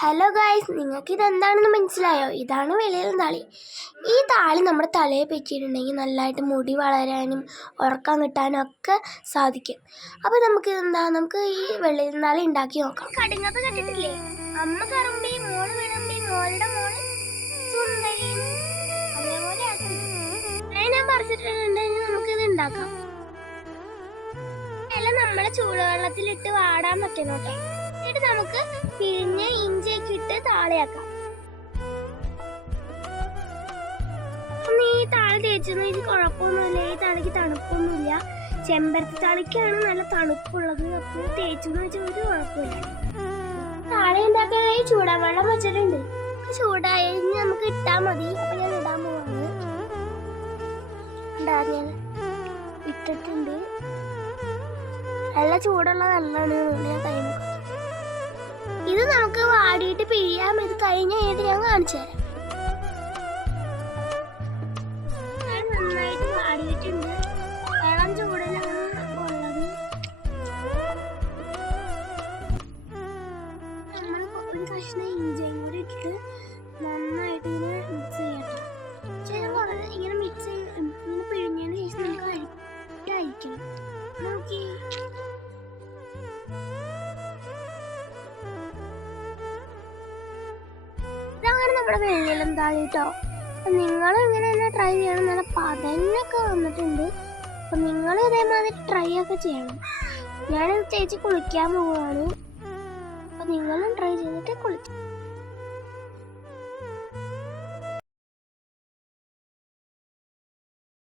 Hello guys നിങ്ങൾക്ക് ഇതെന്താണെന്ന് മനസ്സിലായോ? ഇതാണ് വെളിയിൽ താളി. ഈ താളി നമ്മുടെ തലയെ പറ്റിയിട്ടുണ്ടെങ്കിൽ നല്ലതായിട്ട് മുടി വളരാനും ഉറക്കം കിട്ടാനും ഒക്കെ സാധിക്കും. അപ്പോൾ നമുക്ക് എന്താ നമുക്ക് ഈ വെളിയിൽ താളി ഉണ്ടാക്കി നോക്കാം. കടുങ്ങത്ത് അമ്മ കറുമ്പി മോൾ മോളുടെ ഞാൻ ഉണ്ടാക്കാം. നമ്മളെ ചൂടുവെള്ളത്തിലിട്ട് വാടാൻ പറ്റുന്നോട്ടെ കേട്ടോ എന്നിട്ട് നമുക്ക് പിഴിഞ്ഞ് ഇഞ്ചിയൊക്കെ ഇട്ട് താളിയാക്കാം. ഒന്ന് ഈ താളി തേച്ചൊന്നും ഇത് കുഴപ്പമൊന്നുമില്ല. ഈ താളിക്ക് തണുപ്പൊന്നുമില്ല. ചെമ്പരത്തി താളിക്കാണ് നല്ല തണുപ്പുള്ളത്. അപ്പോൾ തേച്ചെന്ന് വെച്ചാൽ ഒരു കുഴപ്പമില്ല. താളി ഉണ്ടാക്കാനായി ചൂടാവെള്ളം വെച്ചിട്ടുണ്ട്. ചൂടായി നമുക്ക് ഇട്ടാൽ മതി. അപ്പൊ ഞാൻ ഇടാൻ പോവാണ്. ഇട്ടിട്ടുണ്ട്. നല്ല ചൂടുള്ള വെള്ളമാണ്. ഞാൻ കൈ മുക്കാം ഇത് വാടിയിട്ട് പിഴിയാം ഇത് കഴിഞ്ഞ ഏത് ഞാൻ കാണിച്ചു തരാം. നന്നായിട്ട് ഇട്ടിട്ട് നന്നായിട്ട് മിക്സ് ചെയ്യട്ടെ ഇങ്ങനെ മിക്സ് പിഴിഞ്ഞതിന് ശേഷം നമുക്ക് അരിക്കണം നോക്കി ഇതാണ് നമ്മുടെ വെള്ളിയിലും താഴെട്ടോ നിങ്ങൾ ഇങ്ങനെ തന്നെ ട്രൈ ചെയ്യണം നല്ല പതന്നൊക്കെ വന്നിട്ടുണ്ട്. അപ്പം നിങ്ങൾ ഇതേമാതിരി ട്രൈ ഒക്കെ ചെയ്യണം. ഞാൻ ചേച്ചി കുളിക്കാൻ പോവുകയാണ് അപ്പം നിങ്ങളും ട്രൈ ചെയ്തിട്ട് കുളിക്കും